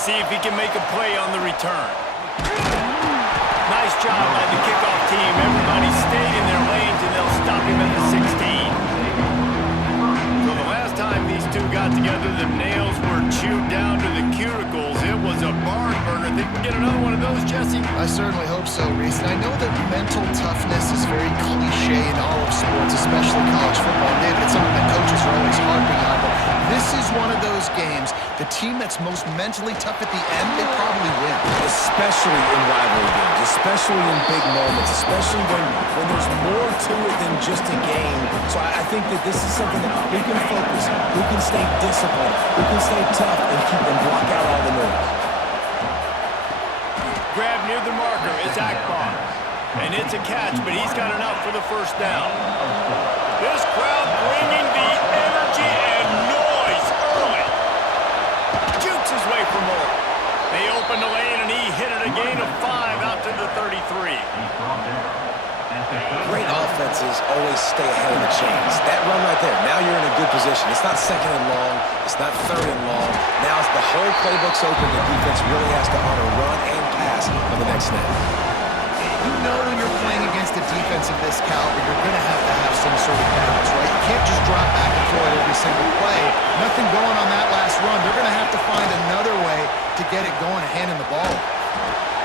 see if he can make a play on the return. Nice job by the kickoff team. Everybody stayed in their lanes, and they'll stop him at the 16. So the last time these two got together, the nails were chewed down to the cuticles. It was a barn burner. Think we get another one of those, Jesse? I certainly hope so, Reese. And I know that mental toughness is very cliche in all of sports, especially college football. David, it's something that coaches are always harping on. But this is one of those games. The team that's most mentally tough at the end, they probably win. Especially in rivalry games, especially in big moments, especially when there's more to it than just a game. So I think that this is something that who can focus, who can stay disciplined, who can stay tough and block out all the noise. Grab near the marker is Akbar. And it's a catch, but he's got enough for the first down. This crowd bringing the energy and noise early. Jukes his way for more. They open the lane, and he hit it a gain of 5 out to the 33. Great offenses always stay ahead of the chains. That run right there, now you're in a good position. It's not second and long. It's not third and long. Now it's the whole playbook's open. The defense really has to honor run and pass on the next snap. You know when you're playing against a defense of this caliber, you're going to have some sort of balance, right? You can't just drop back and throw it every single play. Nothing going on that last run. They're going to have to find another way to get it going and handing the ball.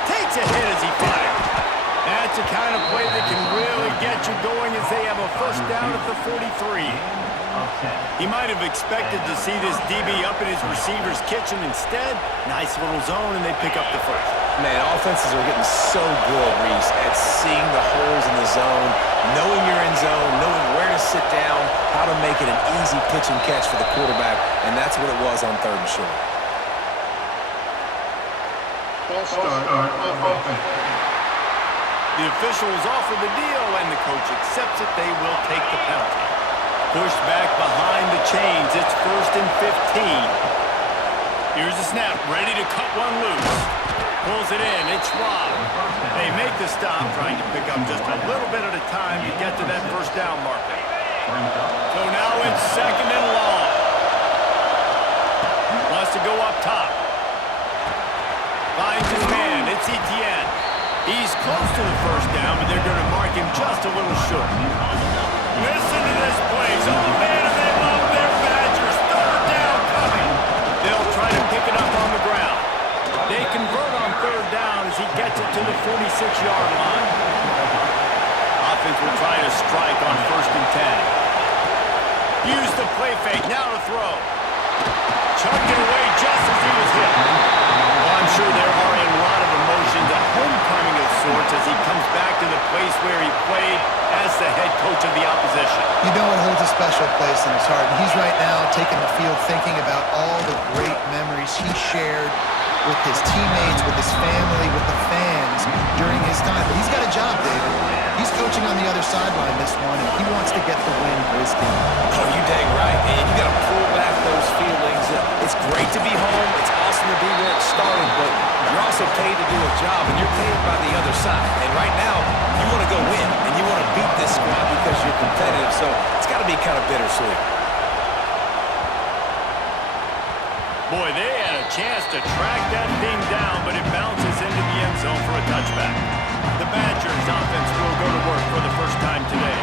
Takes a hit as he fires. That's the kind of play that can really get you going as they have a first down at the 43. He might have expected to see this DB up in his receiver's kitchen. Instead, nice little zone, and they pick up the first. Man, offenses are getting so good, Reese, at seeing the holes in the zone, knowing you're in zone, knowing where to sit down, how to make it an easy pitch and catch for the quarterback, and that's what it was on 3rd and short. False start on offense. The officials offer the deal, and the coach accepts it. They will take the penalty. Pushed back behind the chains. It's 1st and 15. Here's the snap, ready to cut one loose. Pulls it in. It's Schwab. They make the stop, trying to pick up just a little bit at a time to get to that first down marker. So now it's 2nd and long. Wants to go up top. Finds his man. It's Etienne. He's close to the first down, but they're going to mark him just a little short. Listen to this place. Oh, man, they love their Badgers. 3rd down coming. They'll try to pick it up on the ground. They convert on 3rd down as he gets it to the 46-yard line. Offense will try to strike on 1st and 10. Use the play fake. Now to throw. Chucked it away just as he was hit. Well, I'm sure there are a lot of emotions, a homecoming of sorts as he comes back to the place where he played as the head coach of the opposition. You know it holds a special place in his heart. And he's right now taking the field thinking about all the great memories he shared with his teammates, with his family, with the fans during his time. But he's got a job, David. He's coaching on the other sideline this one, and he wants to get the win for his team. Oh, you dang right. And you got to pull back those feelings. It's great to be home. It's awesome to be where it started, but you're also paid to do a job, and you're paid by the other side. And right now, you want to go win, and you want to beat this squad because you're competitive, so it's got to be kind of bittersweet. Boy, they had a chance to track that thing down, but it bounces into the end zone for a touchback. The Badgers offense will go to work for the first time today.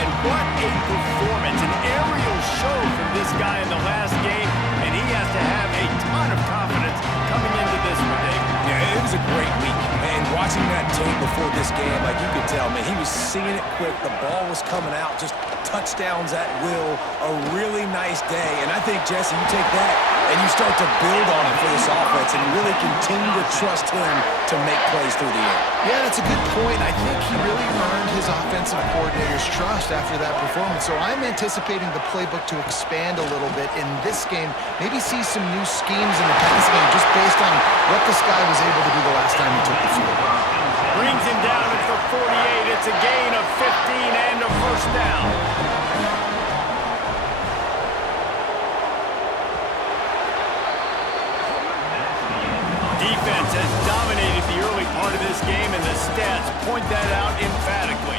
And what a performance, an aerial show from this guy in the last game, and he has to have a ton of confidence coming into this one, David. Yeah, it was a great week. And watching that tape before this game, like you could tell, man, he was seeing it quick. The ball was coming out, just touchdowns at will. A really nice day. And I think, Jesse, you take that and you start to build on it for this offense and really continue to trust him to make plays through the air. Yeah, that's a good point. I think he really earned his offensive coordinator's trust after that performance. So I'm anticipating the playbook to expand a little bit in this game. Maybe see some new schemes in the passing game just based on what this guy was able to do the last time he took the field. Brings him down at the 48. It's a gain of 15 and a first down. Defense has dominated the early part of this game, and the stats point that out emphatically.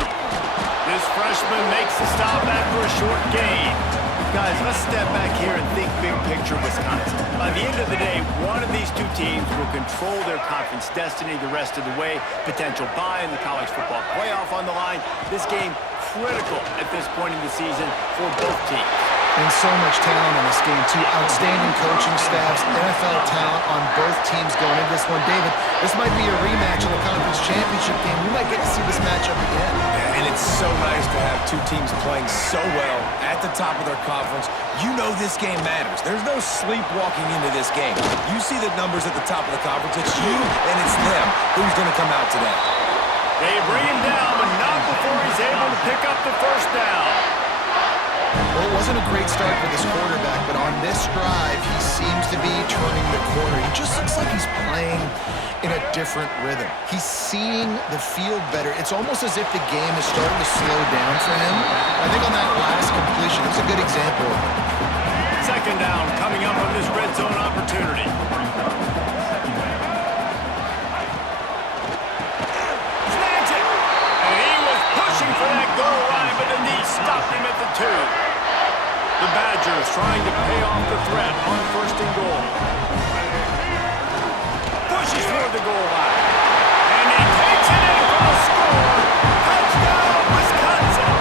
down. This freshman makes the stop after a short gain. Guys, let's step back here and think big picture Wisconsin. By the end of the day, one of these two teams will control their conference destiny the rest of the way. Potential bye in the college football playoff on the line. This game critical at this point in the season for both teams. And so much talent in this game, too. Outstanding coaching staffs, NFL talent on both teams going into this one. David, this might be a rematch in the conference championship game. We might get to see this matchup again. Yeah, and it's so nice to have two teams playing so well at the top of their conference. You know this game matters. There's no sleepwalking into this game. You see the numbers at the top of the conference. It's you and it's them who's going to come out today. They bring him down, but not before he's able to pick up the first down. Well, it wasn't a great start for this quarterback, but on this drive, he seems to be turning the corner. He just looks like he's playing in a different rhythm. He's seeing the field better. It's almost as if the game is starting to slow down for him. I think on that last completion, it's a good example of it. Second down coming up on this red zone opportunity. Snags it! And he was pushing for that goal line, but the knee stopped him at the 2. The Badgers trying to pay off the threat on first and goal. Pushes toward the goal line. And he takes it in for a score. Touchdown, Wisconsin.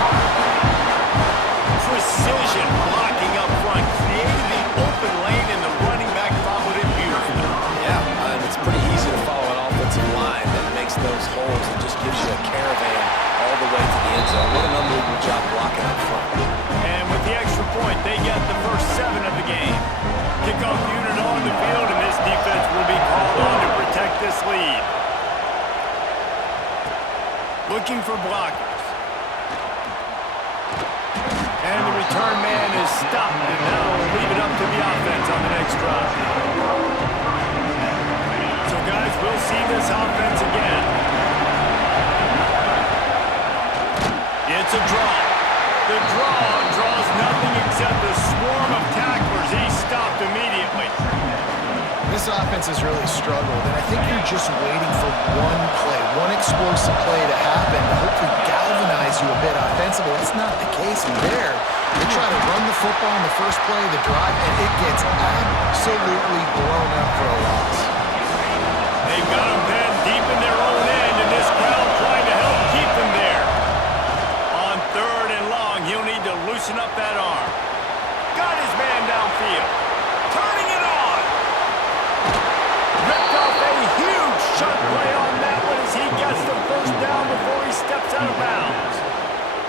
Precision blocking up front. Created the open lane, and the running back followed it beautifully. Yeah, it's pretty easy to follow an offensive line that makes those holes and just gives you a caravan all the way to the end zone. What an unbelievable job blocking up front. And with the extra point, they get the first 7 of the game. Kickoff unit on the field, and this defense will be called on to protect this lead. Looking for blockers. And the return man is stopped, and now we'll leave it up to the offense on the next drive. So, guys, we'll see this offense again. It's a draw. The draw draws nothing except a swarm of tacklers. He's stopped immediately. This offense has really struggled, and I think you're just waiting for one play, one explosive play to happen to hopefully galvanize you a bit offensively. That's not the case in there. They try to run the football in the first play of the drive, and it gets absolutely blown up for a loss. They've got him then deep in their own end, and this crowd trying to help keep them there. On third and long, he'll need to loosen up that arm. Got his man downfield. Turning it on. Ripped off a huge shot play on that one as he gets the first down before he steps out of bounds.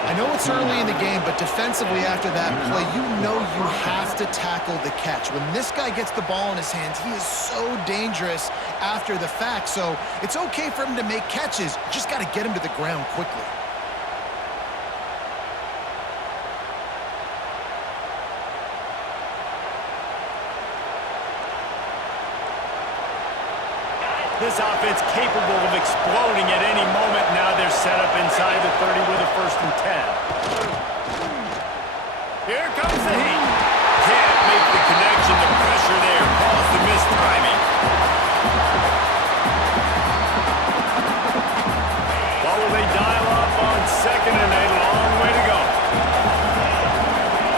I know it's early in the game, but defensively after that play, you know you have to tackle the catch. When this guy gets the ball in his hands, he is so dangerous after the fact. So it's okay for him to make catches. You just got to get him to the ground quickly. This offense capable of exploding at any moment. Now they're set up inside the 30 with a 1st and 10. Here comes the heat. Can't make the connection. The pressure there caused the missed timing. What will they dial up on second and a long way to go?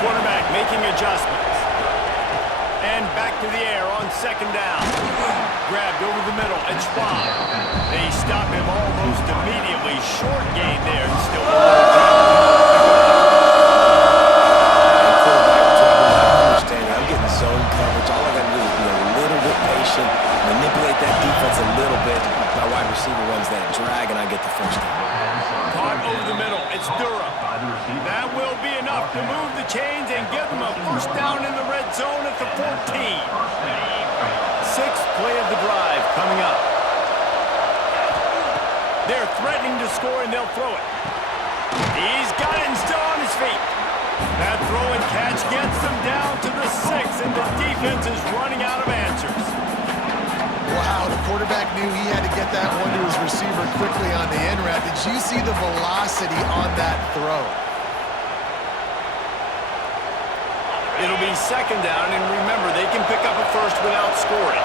Quarterback making adjustments. And back to the air on second down. Grabbed over the middle at Schwab. They stop him almost immediately. Short gain there. Still I'm getting zone coverage. All I got to do is be a little bit patient, manipulate that defense a little bit. My wide receiver runs that drag, and I get the first down. caught over the middle. It's Durham. That will be enough to move the chains and give them a first down in the red zone at the 14. Sixth play of the drive coming up. They're threatening to score, and they'll throw it. He's got it and still on his feet. That throw and catch gets them down to the 6, and the defense is running out of answers. Wow, the quarterback knew he had to get that one to his receiver quickly on the end route. Did you see the velocity on that throw? It'll be second down, and remember, they can pick up a first without scoring.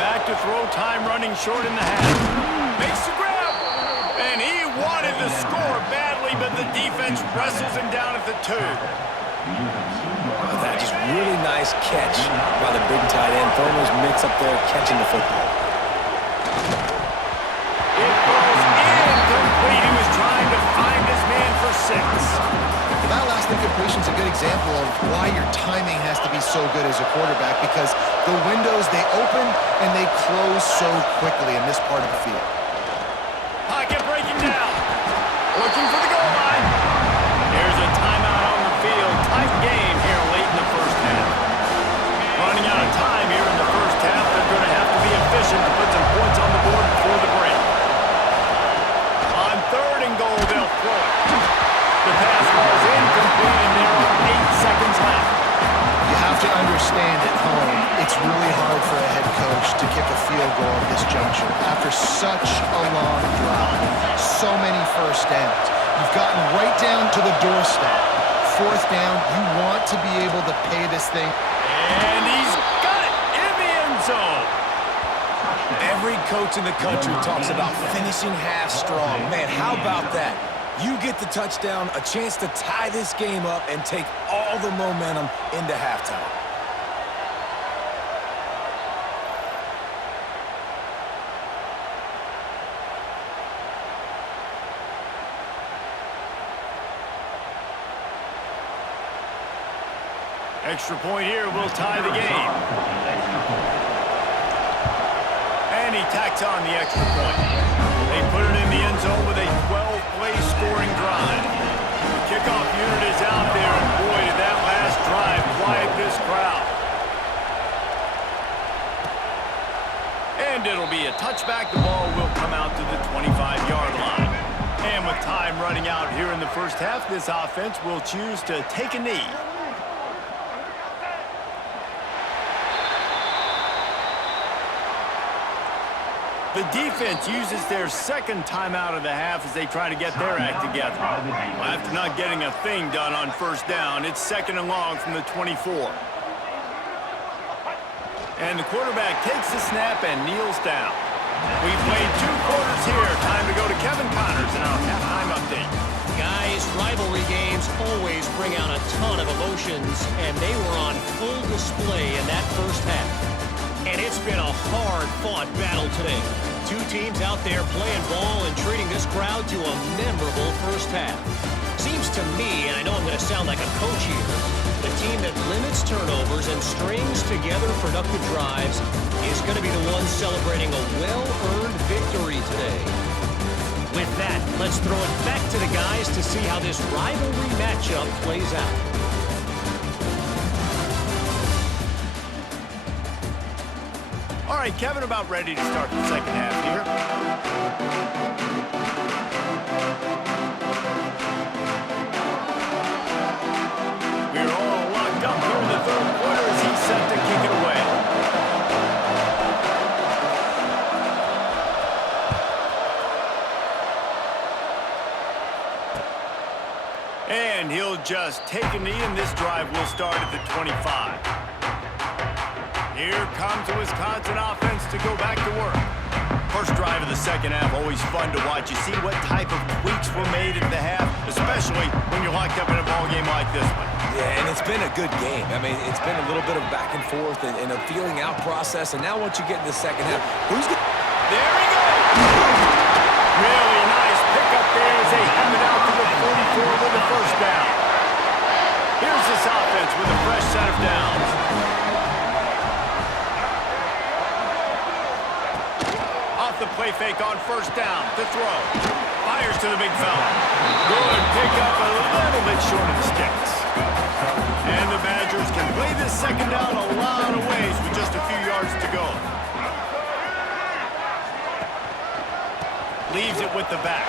Back to throw, time running short in the half. Makes the grab, and he won wanted to score badly, but the defense wrestles him down at the 2. That just really nice catch by the big tight end. Throwing those mitts up there, catching the football. It goes incomplete. He was trying to find his man for 6. That last incompletion is a good example of why your timing has to be so good as a quarterback, because the windows, they open and they close so quickly in this part of the field. Pocket breaking down. Looking for the goal line. Here's a timeout on the field. Tight game here late in the first half. Running out of time here in the first half. They're going to have to be efficient to put some points on the board before the break. On 3rd and goal, they'll throw it. The pass was incomplete, and there are 8 seconds left. You have to understand at home, it's really hard for a head coach to kick a field goal at this juncture. After such a long drive, so many first downs, you've gotten right down to the doorstep. 4th down, you want to be able to pay this thing. And he's got it in the end zone. Every coach in the country talks about finishing half strong. Man, how about that? You get the touchdown, a chance to tie this game up and take all the momentum into halftime. Extra point here will tie the game. And he tacks on the extra point. They put it in the end zone with a 12-play scoring drive. The kickoff unit is out there, and boy, did that last drive quiet this crowd. And it'll be a touchback. The ball will come out to the 25-yard line. And with time running out here in the first half, this offense will choose to take a knee. The defense uses their 2nd timeout of the half as they try to get their act together. After not getting a thing done on 1st down, it's 2nd and long from the 24. And the quarterback takes the snap and kneels down. We've played 2 quarters here. Time to go to Kevin Connors in our halftime update. Guys, rivalry games always bring out a ton of emotions, and they were on full display in that first half. And it's been a hard-fought battle today. 2 teams out there playing ball and treating this crowd to a memorable first half. Seems to me, and I know I'm going to sound like a coach here, the team that limits turnovers and strings together productive drives is going to be the one celebrating a well-earned victory today. With that, let's throw it back to the guys to see how this rivalry matchup plays out. All right, Kevin, about ready to start the second half here. We're all locked up here in the 3rd quarter as he's set to kick it away. And he'll just take a knee, and this drive will start at the 25. Here comes the Wisconsin offense to go back to work. First drive of the second half, always fun to watch. You see what type of tweaks were made at the half, especially when you're locked up in a ball game like this one. Yeah, and it's been a good game. I mean, it's been a little bit of back and forth and a feeling out process. And now once you get in the second half, who's going to... There he goes! Really nice pickup there as they have it out to the 44 with the first down. Here's this offense with a fresh set of downs. The play fake on 1st down to throw. Fires to the big fella. Good pick up, a little bit short of the sticks. And the Badgers can play this second down a lot of ways with just a few yards to go. Leaves it with the back.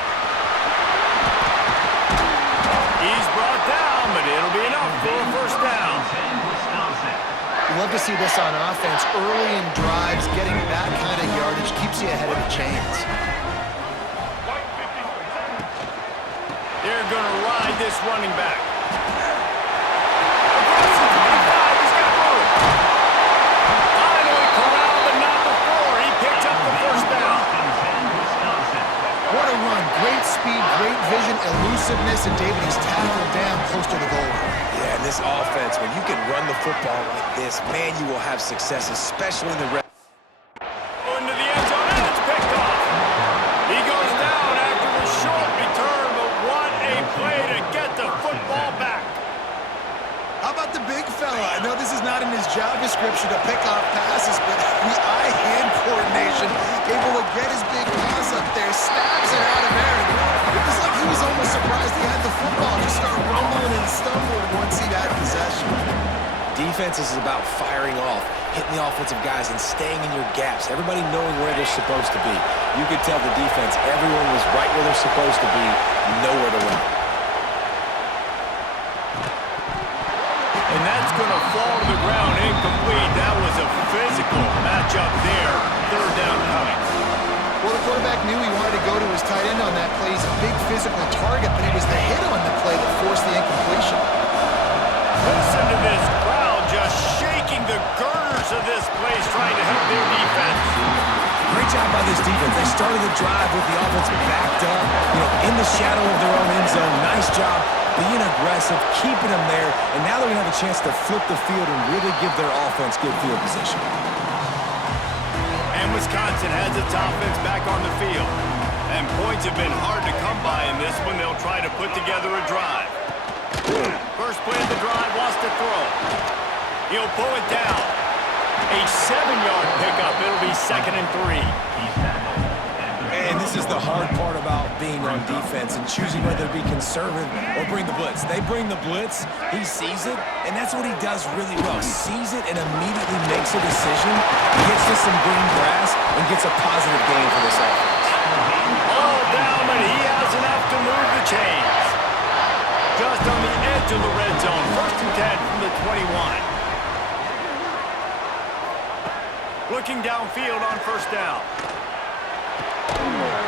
He's brought down, but it'll be enough for a first down. Love to see this on offense. Early in drives, getting that kind of yardage keeps you ahead of the chains. They're going to ride this running back. Across the 25, he's got room. Finally corralled, but not before. He picks up the first down. What a run. Great speed, great explosiveness, and David, he's tackled down close to the goal line. Yeah, and this offense, when you can run the football like this, man, you will have success, especially in the red. Into the end zone, and it's picked off. He goes down after the short return, but what a play to get the football back. How about the big fella? I know this is not in his job description to pick off passes, but the eye-hand coordination, able to get his big pass up there, stabs it out of air. It was like he was almost surprised he had the football. Just start rumbling and stumbling once he had possession. Defense is about firing off, hitting the offensive guys, and staying in your gaps. Everybody knowing where they're supposed to be. You could tell the defense, everyone was right where they're supposed to be, nowhere to run. And that's going to fall to the ground incomplete. That was a physical matchup there. Third down coming. Well, the quarterback knew he wanted to go to his tight end on that play. He's a big physical target, but it was the hit on the play that forced the incompletion. Listen to this crowd just shaking the girders of this place, trying to help their defense. Great job by this defense. They started the drive with the offense backed up, in the shadow of their own end zone. Nice job being aggressive, keeping them there, and now they're going to have a chance to flip the field and really give their offense good field position. And Wisconsin has its offense back on the field. And points have been hard to come by in this one. They'll try to put together a drive. First play of the drive, wants to throw. He'll pull it down. A 7-yard pickup. It'll be 2nd and 3. And this is the hard part about being on defense and choosing whether to be conservative or bring the blitz. They bring the blitz, he sees it, and that's what he does really well. Sees it and immediately makes a decision, gets to some green grass, and gets a positive gain for this offense. All down, but he has enough to move the chains. Just on the edge of the red zone. 1st and 10 from the 21. Looking downfield on 1st down.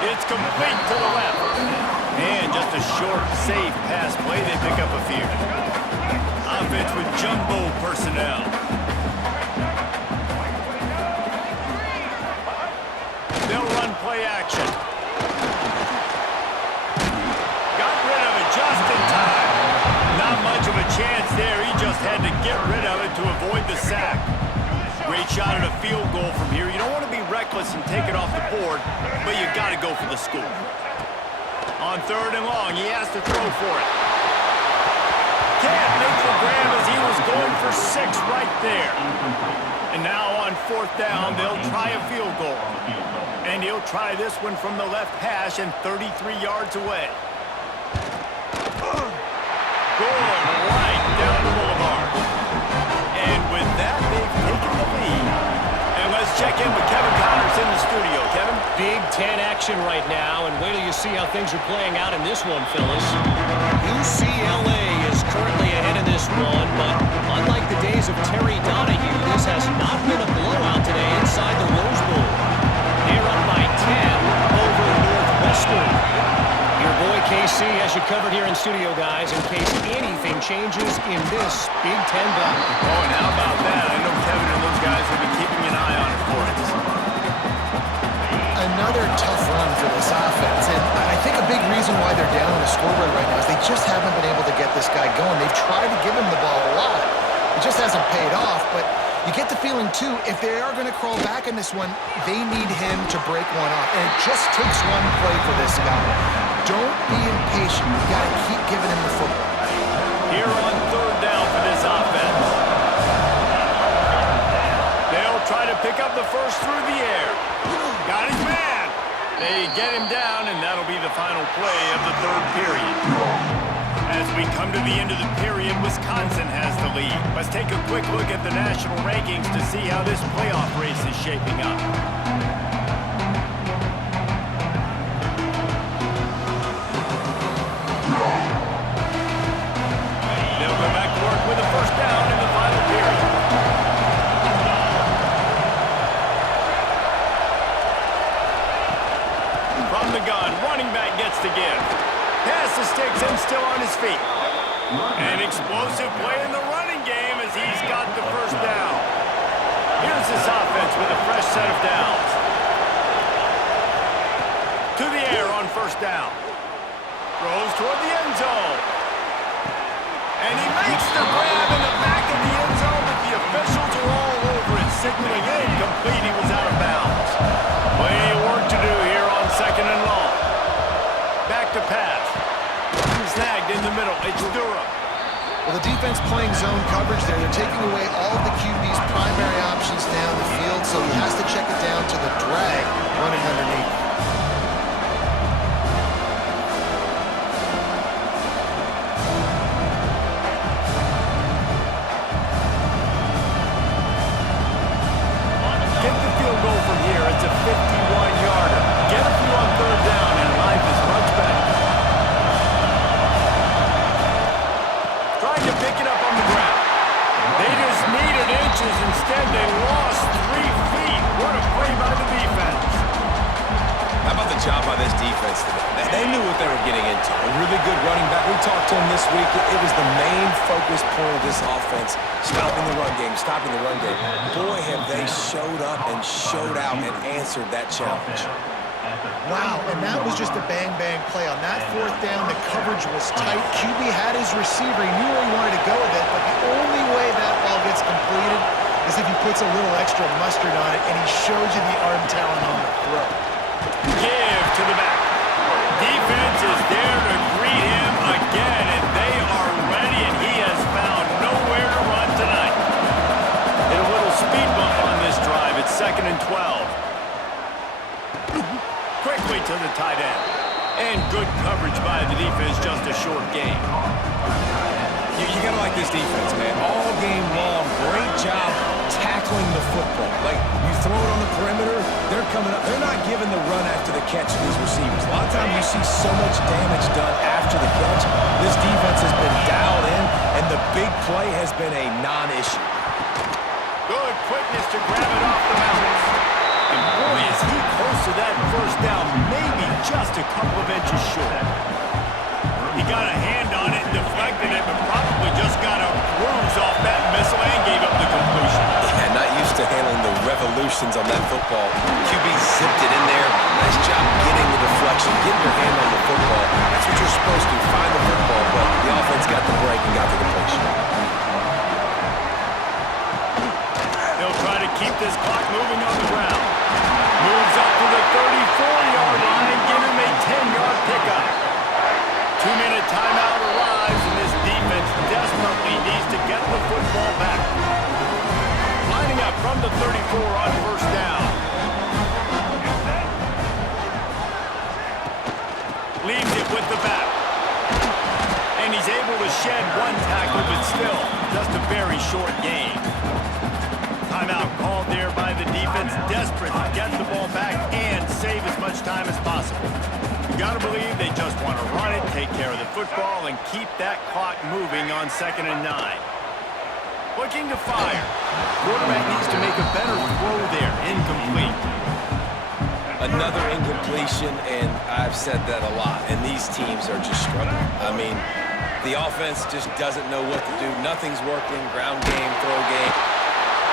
It's complete to the left. And just a short, safe pass play. They pick up a few. Offense with jumbo personnel. They'll run play action. Got rid of it just in time. Not much of a chance there. He just had to get rid of it to avoid the sack. Great shot at a field goal from here. You don't want to be reckless and take it off the board, but you got to go for the score. On 3rd and long, he has to throw for it. Can't make the grab as he was going for 6 right there. And now on 4th down, they'll try a field goal. And he'll try this one from the left hash and 33 yards away. Going right down the boulevard. And with that, they've taken the lead. And let's check in with Kevin Connors in the studio. Kevin? Big 10 action right now, and wait till you see how things are playing out in this one, Phyllis. UCLA is currently ahead in this one, but unlike the days of Terry Donahue, this has not been a blowout today inside the Rose Bowl. They're up by 10 over Northwestern. Your boy KC has you covered here in studio, guys, in case anything changes in this Big 10 battle. Oh, and how about that? I know Kevin and those guys will be keeping an eye on it for us. Another tough run for this offense, and I think a big reason why they're down on the scoreboard right now is they just haven't been able to get this guy going. They've tried to give him the ball a lot. It just hasn't paid off, but you get the feeling, too, if they are going to crawl back in this one, they need him to break one off, and it just takes one play for this guy. Don't be impatient. You got to keep giving him the football. Here on 3rd down for this offense. They'll try to pick up the first through the air. Got his man. They get him down, and that'll be the final play of the 3rd period. As we come to the end of the period, Wisconsin has the lead. Let's take a quick look at the national rankings to see how this playoff race is shaping up. They'll go back to work with a 1st down in the final period. From the gun, running back gets to give. Pass the sticks and still on his feet. An explosive play in the running game as he's got the 1st down. Here's this offense with a fresh set of downs. To the air on 1st down. Throws toward the end zone. And he makes the grab in the back of the end zone, but the officials are all over it, signaling incomplete. He was out of bounds. Plenty of work to do here on 2nd and long. Back to pass. Snagged in the middle. It's Durham. Well, the defense playing zone coverage there. They're taking away all of the QB's primary options down the field, so he has to check it down to the drag running underneath. Get the field goal from here. It's a 51-yarder. Get a few on 3rd down, and life is much better. Trying to pick it up on the ground. They just needed inches. Instead, they lost 3 feet. What a play by the defense. How about the job by this defense today? They knew what they were getting into. A really good running back. We talked to him this week. It was the main focus point of this offense. Stopping the run game, stopping the run game. Boy, have they showed up and showed out and answered that challenge. Wow, and that was just a bang-bang play. On that 4th down, the coverage was tight. QB had his receiver. He knew where he wanted to go with it, but the only way that ball gets completed is if he puts a little extra mustard on it, and he shows you the arm talent on the throw. Give to the back. Defense is there to greet him again, and they are ready, and he has found nowhere to run tonight. And a little speed bump on this drive. It's 2nd and 12. Quickly to the tight end. And good coverage by the defense, just a short gain. You gotta like this defense, man. All game long, great job tackling the football. Like, you throw it on the perimeter, they're coming up. They're not giving the run after the catch to these receivers. A lot of times you see so much damage done after the catch. This defense has been dialed in, and the big play has been a non-issue. Good quickness to grab it off the mountains. And boy, is he close to that 1st down, maybe just a couple of inches short. He got a hand on it and deflected it, but probably just got a bruise off that missile and gave up the completion. Yeah, not used to handling the revolutions on that football. QB zipped it in there. Nice job getting the deflection, getting your hand on the football. That's what you're supposed to do, find the football, but the offense got the break and got the completion. They'll try to keep this clock moving on the ground. Moves up to the 34-yard line, give him a 10-yard pickup. 2-minute timeout arrives, and this defense desperately needs to get the football back. Lining up from the 34 on 1st down. Leaves it with the back. And he's able to shed 1 tackle, but still just a very short gain. Timeout called there by the defense, desperate to get the ball back and save as much time as possible. You gotta believe they just want to run it, take care of the football, and keep that clock moving on 2nd and 9. Looking to fire. Quarterback needs to make a better throw there. Incomplete. Another incompletion, and I've said that a lot, and these teams are just struggling. I mean, the offense just doesn't know what to do. Nothing's working. Ground game, throw game.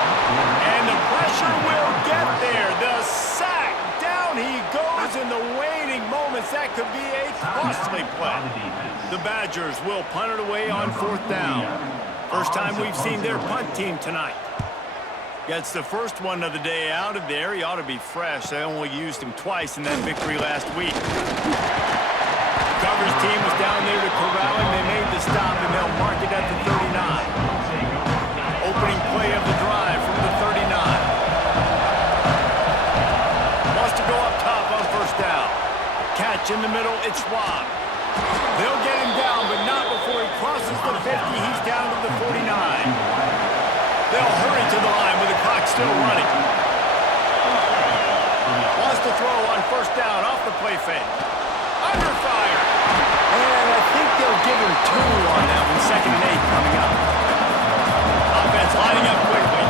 And the pressure will get there. The sack. Down he goes in the waiting moments. That could be a costly play. The Badgers will punt it away on 4th down. First time we've seen their punt team tonight. Gets the first one of the day out of there. He ought to be fresh. They only used him twice in that victory last week. Coverage team was down there to corral him. They made the stop, and they'll mark it at the 39. Opening play of the drive from the 39. Wants to go up top on 1st down. Catch in the middle, it's Schwab. They'll get him down, but not before he crosses the 50. He's down to the 49. They'll hurry to the line with the clock still running. Wants to throw on 1st down off the play fake. Under fire. And I think they'll give him 2 on that one. 2nd and 8 coming up. Offense lining up quickly.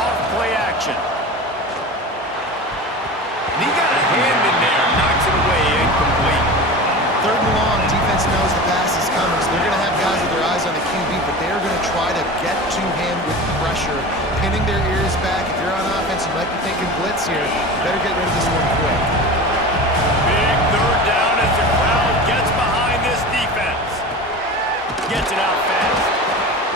Off play action. And he got a hand in there, knocks it away, incomplete. 3rd and long, defense knows the pass is coming, so they're going to have guys with their eyes on the QB, but they're going to try to get to him with pressure, pinning their ears back. If you're on offense, defense, you might be thinking blitz here. Better get rid of this one quick. Big third down as the crowd gets behind this defense. Gets it out fast.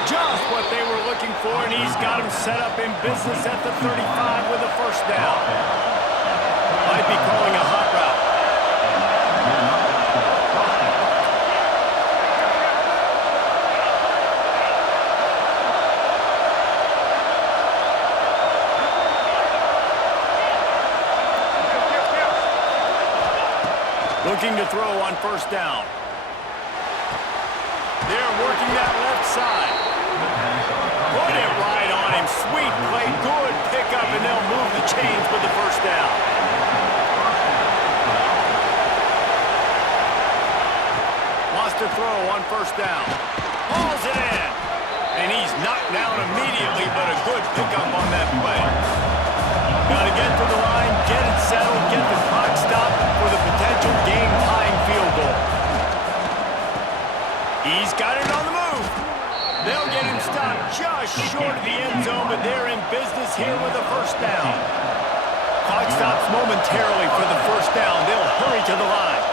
Just what they were looking for, and he's got him set up in business at the 35 with a first down. Might be calling a hot route. Looking to throw on first down. They're working that left side. Put it right on him. Sweet play. Good pickup, and they'll move the chains with the first down. Wants to throw on first down. Hauls it in. And he's knocked down immediately, but a good pickup on that play. Got to get to the line, get it settled, get the clock stopped for the potential game-tying field goal. He's got it on the move. They'll get him stopped just short of the end zone, but they're in business here with a first down. Clock stops momentarily for the first down. They'll hurry to the line.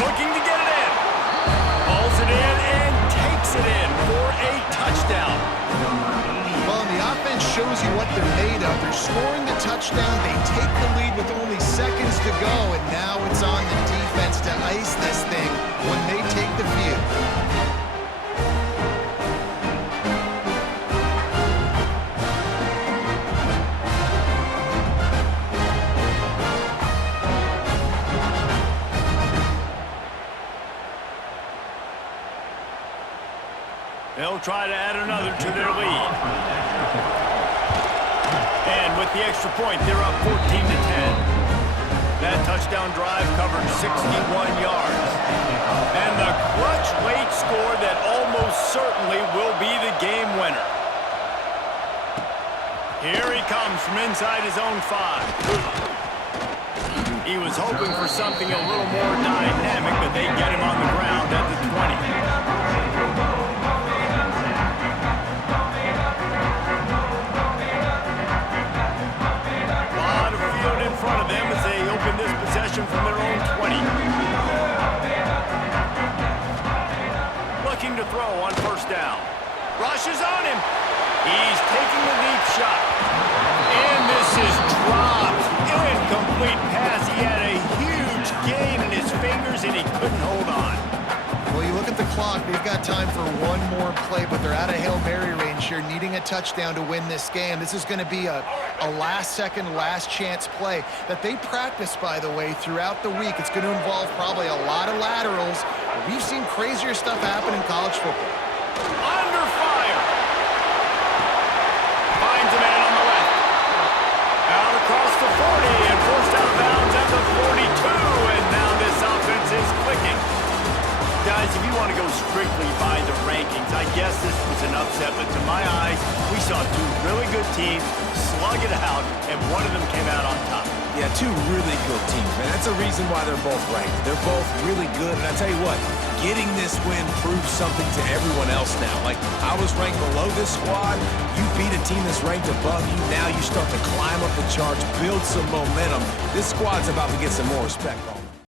Looking to get it in. Pulls it in and takes it in for a touchdown. Well, and the offense shows you what they're made of. They're scoring the touchdown. They take the lead with only seconds to go, and now it's on the defense to ice this thing when they take the field. They'll try to add another to their lead. And with the extra point, they're up 14-10. That touchdown drive covered 61 yards. And the clutch late score that almost certainly will be the game winner. Here he comes from inside his own 5. He was hoping for something a little more dynamic, but they get him on the ground at the 20. In front of them as they open this possession from their own 20. Looking to throw on first down. Rushes on him. He's taking the deep shot. And this is dropped. Incomplete pass. He had a huge gain in his fingers and he couldn't hold on. Well, you look at the clock, they've got time for one more play, but they're out of Hail Mary range here, needing a touchdown to win this game. This is going to be a last-second, last-chance play that they practice, by the way, throughout the week. It's going to involve probably a lot of laterals. We've seen crazier stuff happen in college football. Under fire. Finds a man on the left. Out across the 40 and forced out of bounds at the 42, and now this offense is clicking. Guys, if you want to go strictly by the rankings, I guess this was an upset, but to my eyes, we saw two really good teams slug it out, and one of them came out on top. Yeah, two really good teams, man. That's the reason why they're both ranked. They're both really good, and I tell you what, getting this win proves something to everyone else now. Like, I was ranked below this squad. You beat a team that's ranked above you. Now you start to climb up the charts, build some momentum. This squad's about to get some more respect on.